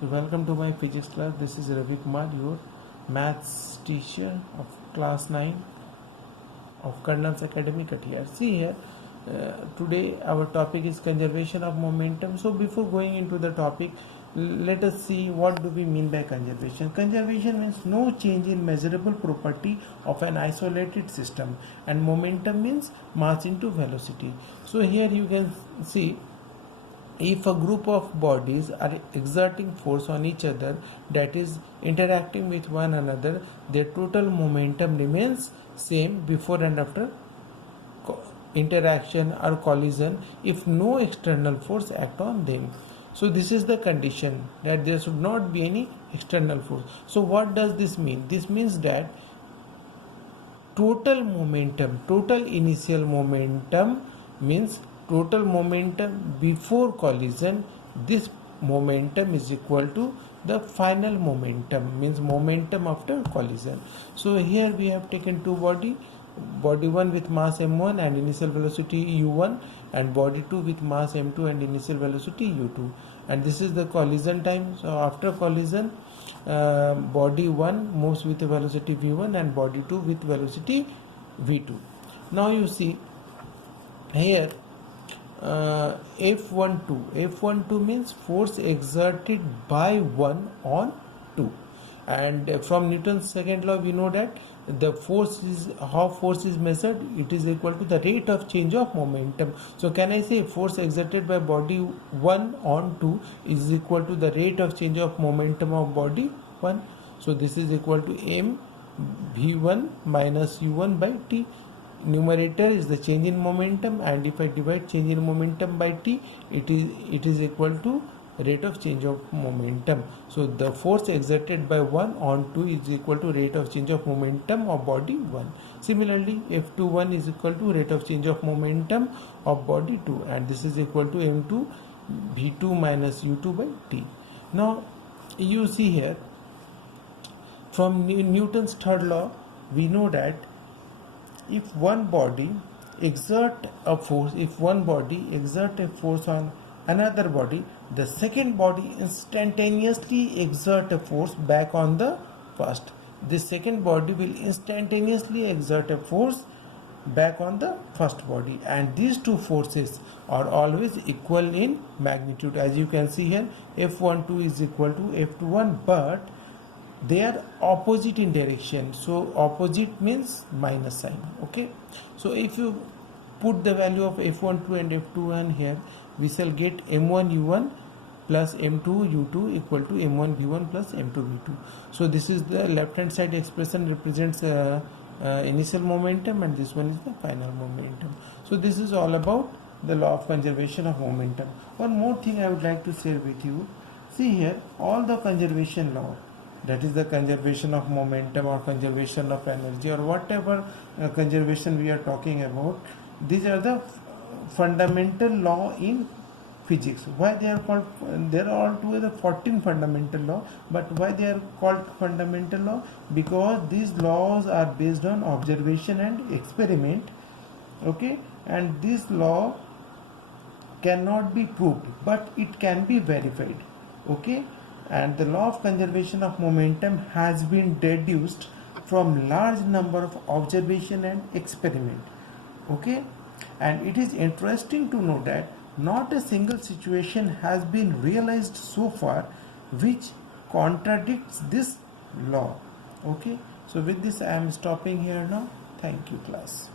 So welcome to my physics class. This is Ravi Kumar, your maths teacher of class 9 of Karnam's Academy, Katiyar. See here, today our topic is conservation of momentum. So before going into the topic, let us see what do we mean by conservation. Conservation means no change in measurable property of an isolated system, and momentum means mass into velocity. So here you can see, if a group of bodies are exerting force on each other, that is interacting with one another, their total momentum remains same before and after interaction or collision if no external force act on them. So this is the condition, that there should not be any external force. So what does this mean? This means that total initial momentum means total momentum before collision. This momentum is equal to the final momentum, means momentum after collision. So here we have taken two body 1 with mass m1 and initial velocity u1, and body 2 with mass m2 and initial velocity u2, and this is the collision time. So after collision, body 1 moves with velocity v1 and body 2 with velocity v2. Now you see here, F12 means force exerted by 1 on 2, and from Newton's second law we know that the force is, how force is measured, it is equal to the rate of change of momentum. So can I say force exerted by body 1 on 2 is equal to the rate of change of momentum of body 1. So this is equal to m v1 minus u1 by t. Numerator is the change in momentum, and if I divide change in momentum by t, it is equal to rate of change of momentum. So the force exerted by 1 on 2 is equal to rate of change of momentum of body 1. Similarly, F21 is equal to rate of change of momentum of body 2, and this is equal to m2 v2 minus u2 by t. Now you see here, from Newton's third law we know that if one body exert a force on another body, the second body instantaneously exert a force back on the first. The second body will instantaneously exert a force back on the first body, and these two forces are always equal in magnitude. As you can see here, F12 is equal to F21, but they are opposite in direction. So opposite means minus sign. Okay, so if you put the value of F12 and F21 here, we shall get m1 u1 plus m2 u2 equal to m1 v1 plus m2 v2. So this is the left hand side expression, represents initial momentum, and this one is the final momentum. So this is all about the law of conservation of momentum. One more thing I would like to share with you. See here, all the conservation law, that is the conservation of momentum or conservation of energy or whatever conservation we are talking about, these are the fundamental law in physics. Why they are called, there are altogether 14 fundamental law, but why they are called fundamental law? Because these laws are based on observation and experiment. Okay, and this law cannot be proved, but it can be verified. Okay, and the law of conservation of momentum has been deduced from large number of observation and experiment. Okay, and it is interesting to know that not a single situation has been realized so far which contradicts this law. Okay, so with this I am stopping here now. Thank you, class.